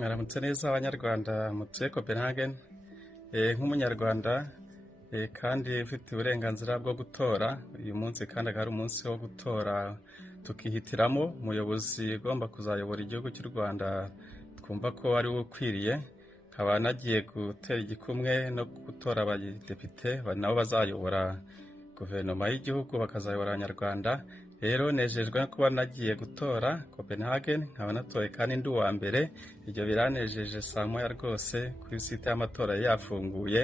Mwaramutse neza abanyarwanda mutuye Copenhagen. Nk'umunyarwanda kandi ufite uburenganzira bwo gutora, uyu munsi kandi akaba ari umunsi wo gutora tukihitiramo umuyobozi ugomba kuzayobora igihugu cy'u Rwanda twumva ko ari we ukwiriye. Nkaba nagiye gutera igikumwe no gutora abadepite nabo bazayobora guverinoma y'igihugu, bakazayobora abanyarwanda. Rero nejejwe no kuba nagiye gutora Copenhagen, nkaba natoye kandi ndi uwa mbere. Ibyo biranejeje saa moya rwose, kuri site y'amatora yafunguye,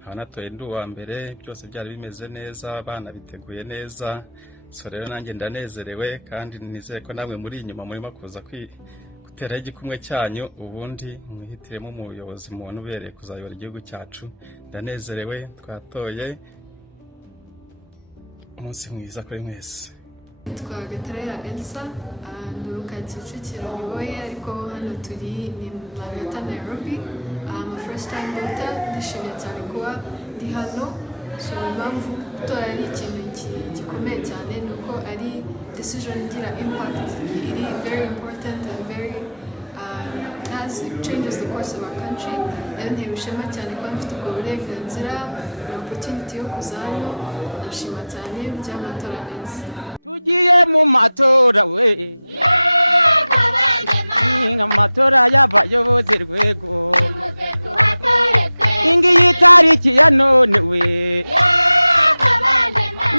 nkaba natoye ndi uwa mbere. Byose byari bimeze neza, abana biteguye neza, so rero nanjye ndanezerewe kandi nizeye ko namwe muri inyuma murimo kuza guteraho igikumwe cyanyu, ubundi mwihitiremo umuyobozi mubona ubereye kuzayobora igihugu cyacu. Ndanezerewe, twatoye. Umunsi mwiza kuri mwese. Nitwa Gatare Elsa, nduruka Kicukiro Biboye, ariko hano turi ni Laveta Nairobi. I'm a first time voter, ndishimye cyane kuba ndi hano. So impamvu gutora ari ikintu gikomeye cyane nuko ari decision igira impact, iri very important and very as it changes the course of our country. And ntewe ishema cyane kuba mfite ubwo burenganzira na opportunity yo kuza hano. Ndashima cyane by'amatora neza. Tugiye mu matora we, amatora y'abayobozi urwego, iyi tariki ya none we,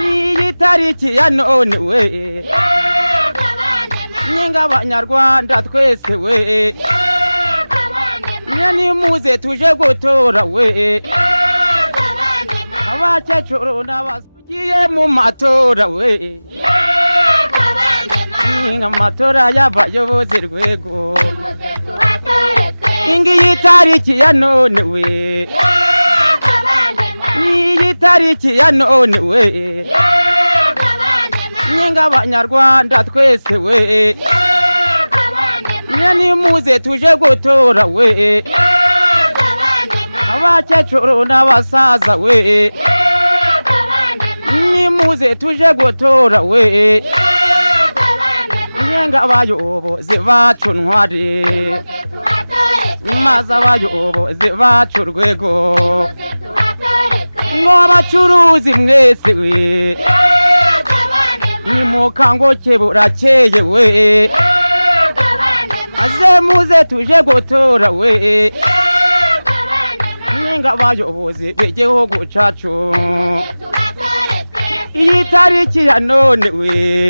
iyi tariki ya none we, nk'abanyarwanda twese we, nimuze tuje gutora we, abakecuru n'abasugiye mu matora we, amatora y'abayobozi urwego, iyi tariki ya none we, iyi tariki ya none we, nk'abanyarwanda twese we, nimuze tuje gutora we, abakecuru n'abasaza we, nimuze tuje gutora we, abayobozi bacu ntwari, maze abayobozi bacu urwego, nk'abacuruzi mwese nimukanguke burakeye we, maze muze tuje gutora we, nk'abayobozi b'igihugu cyacu, iyi tariki ya none we.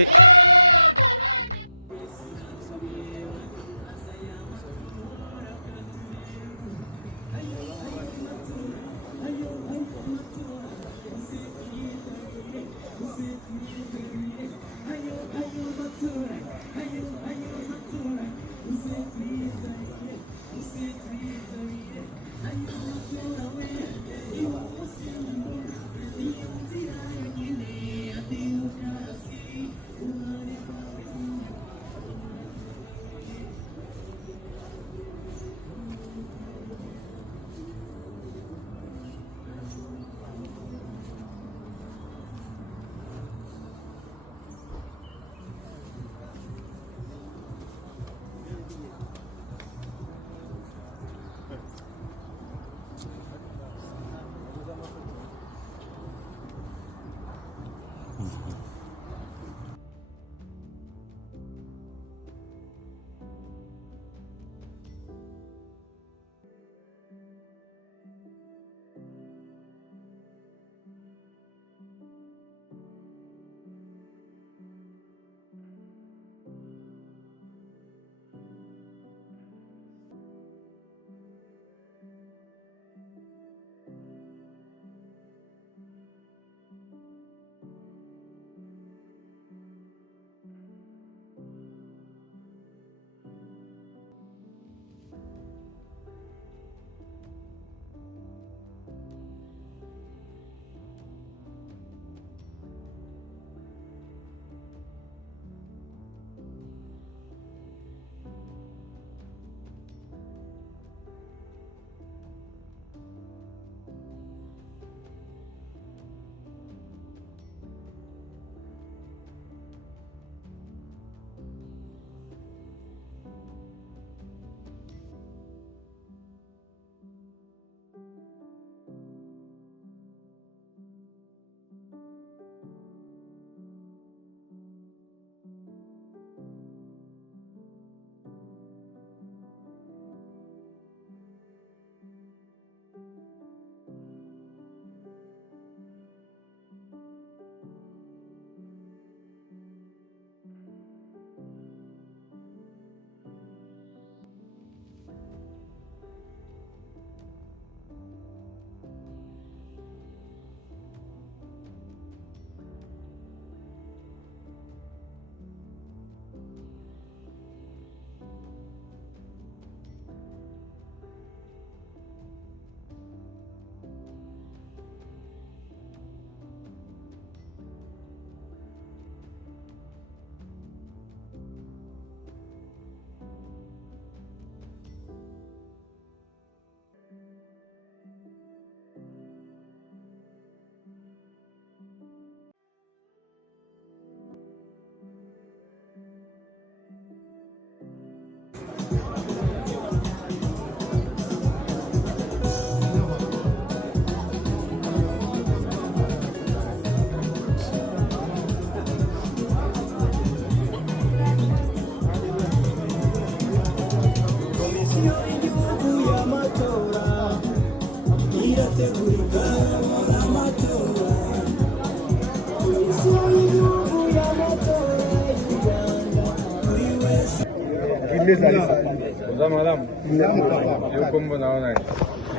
Madame,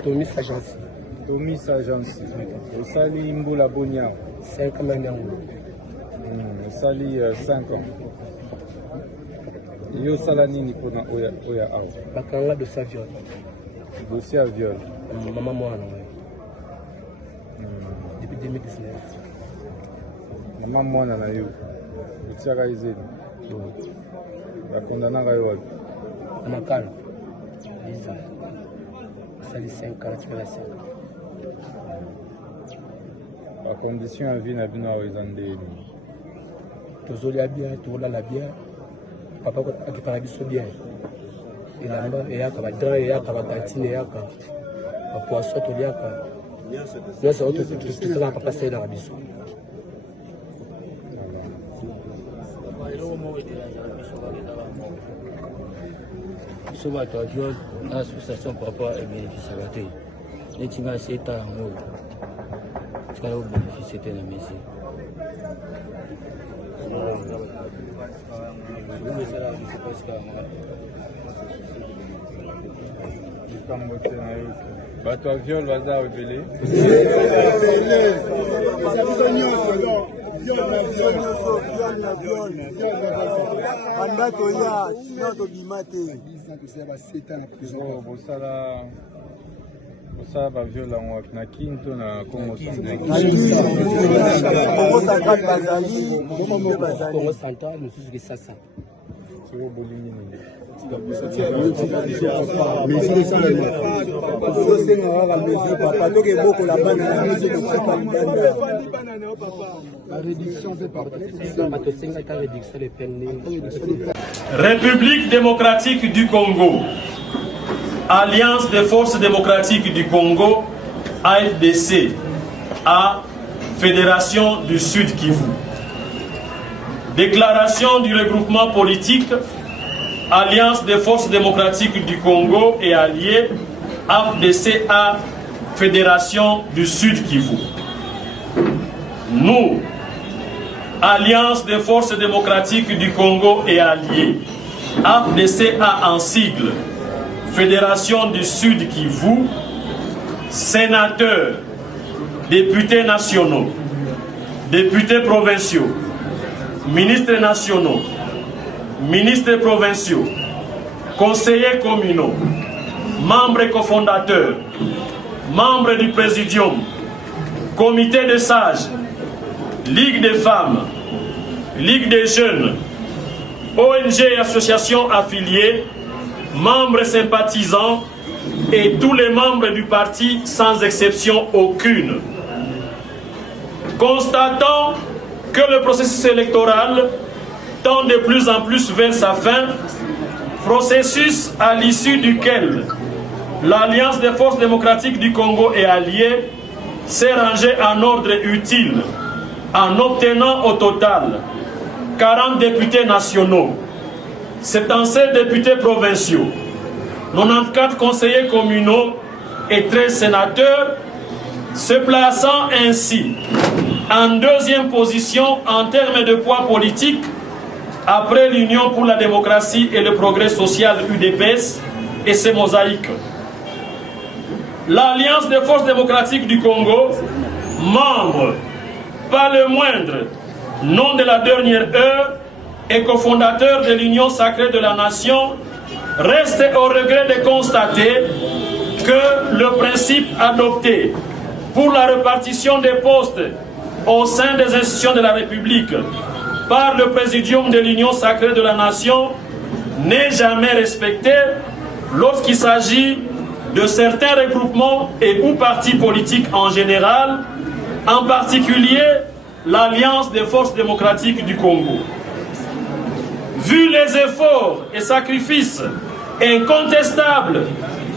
Tomis Agence. Tomis Agence. Osali Mboula Boniao. 5 ans. Osali 5 ans. Yo Salanini pendant Oya Ao. Bakanga de sa viol. Dossier à viol. Maman moi depuis 2019. Maman moi na yo. Utiaka izeli. Bakondana ga yo. Amakala. 10 ans. Sali 5 ans, tu vas 5. La condition à vie n'a bien organisée. Tozolia bien, tolala bien. Papa akipana biso bien. Elamba eyaka badran eyaka bakantine eyaka. Bapoisson toliaka. Nyonso oyo tosala papa sala biso. So bato ya viol na association par rapport à bénéficiaire te neti nga ase eta yango tikala kobénéficie te na mesi esala biso pasika yango bato ya viol baza ebele osala baviole yango wapi na kini to na Congo central mosusu kesasa siko bolingi nini République démocratique du Congo, Alliance des forces démocratiques du Congo, AFDC, à Fédération du Sud Kivu. Déclaration du regroupement politique Alliance des forces démocratiques du Congo et alliés AFDC à Fédération du Sud Kivu. Nous, Alliance des forces démocratiques du Congo et alliés, AFDC-A en sigle, Fédération du Sud Kivu, sénateurs, députés nationaux, députés provinciaux, ministres nationaux, ministres provinciaux, conseillers communaux, membres cofondateurs, membres du présidium, comité de sages, Ligue des femmes, Ligue des jeunes, ONG et associations affiliées, membres sympathisants et tous les membres du parti sans exception aucune. Constatant que le processus électoral tend de plus en plus vers sa fin, processus à l'issue duquel l'Alliance des forces démocratiques du Congo et alliés s'est rangée en ordre utile en obtenant au total 40 députés nationaux, 77 députés provinciaux, 94 conseillers communaux et 13 sénateurs, se plaçant ainsi en deuxième position en termes de poids politique après l'Union pour la démocratie et le progrès social UDPS et ses mosaïques. L'Alliance des forces démocratiques du Congo, membre, pas le moindre, nom de la dernière heure et cofondateur de l'Union sacrée de la nation, reste au regret de constater que le principe adopté pour la répartition des postes au sein des institutions de la République par le présidium de l'Union sacrée de la nation n'est jamais respecté lorsqu'il s'agit de certains regroupements et ou partis politiques en général, en particulier l'Alliance des forces démocratiques du Congo. Vu les efforts et sacrifices incontestables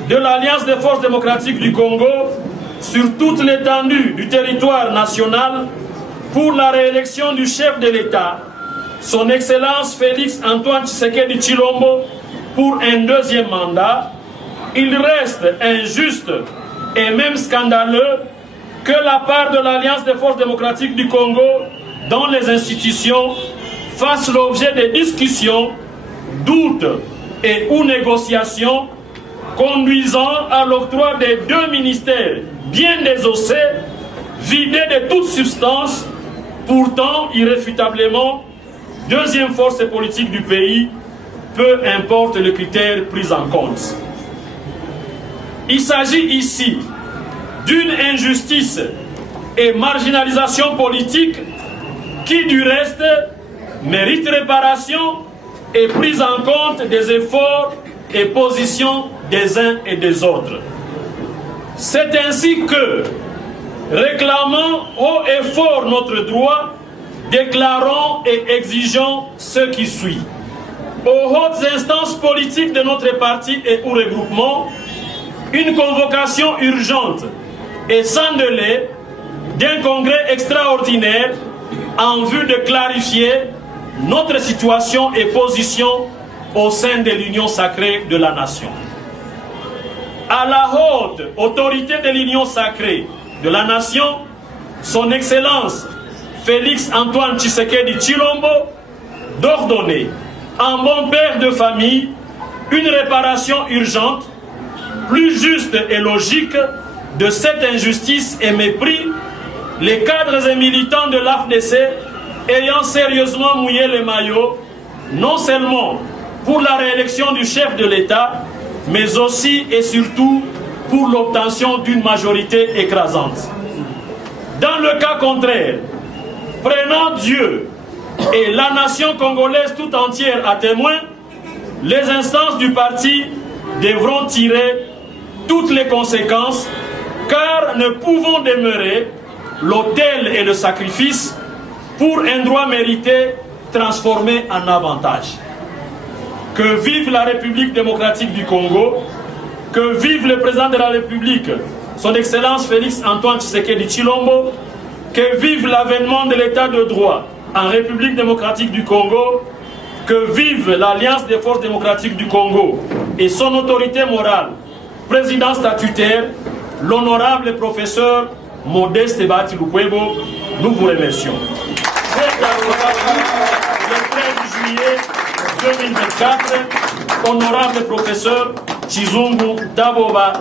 de l'Alliance des forces démocratiques du Congo sur toute l'étendue du territoire national pour la réélection du chef de l'État, son Excellence Félix Antoine Tshisekedi Tshilombo, pour un deuxième mandat, il reste injuste et même scandaleux que la part de l'Alliance des forces démocratiques du Congo dans les institutions fasse l'objet de discussions, doutes et ou négociations conduisant à l'octroi des 2 ministères bien désossés, vidés de toute substance, pourtant irréfutablement deuxième force politique du pays, peu importe le critère pris en compte. Il s'agit ici d'une injustice et marginalisation politique qui, du reste, mérite réparation et prise en compte des efforts et positions des uns et des autres. C'est ainsi que, réclamant haut et fort notre droit, déclarons et exigeons ce qui suit. Aux hautes instances politiques de notre parti et ou regroupement, une convocation urgente et sans délai d'un congrès extraordinaire en vue de clarifier notre situation et position au sein de l'Union sacrée de la nation. À la haute autorité de l'Union sacrée de la nation, son Excellence Félix Antoine Tshisekedi Tshilombo, d'ordonner, en bon père de famille, une réparation urgente, plus juste et logique de cette injustice et mépris, les cadres et militants de l'AFDC ayant sérieusement mouillé les maillots, non seulement pour la réélection du chef de l'État, mais aussi et surtout pour l'obtention d'une majorité écrasante. Dans le cas contraire, prenant Dieu et la nation congolaise tout entière à témoin, les instances du parti devront tirer toutes les conséquences, car ne pouvons demeurer l'autel et le sacrifice pour un droit mérité transformé en avantage. Que vive la République démocratique du Congo, que vive le président de la République, son Excellence Félix Antoine Tshisekedi Tshilombo, que vive l'avènement de l'état de droit en République démocratique du Congo, que vive l'Alliance des forces démocratiques du Congo et son autorité morale, président statutaire, l'honorable professeur Modeste Bahati Lukwebo, nous vous remercions. Le 13 juillet 2024, honorable professeur Chizungu Daboba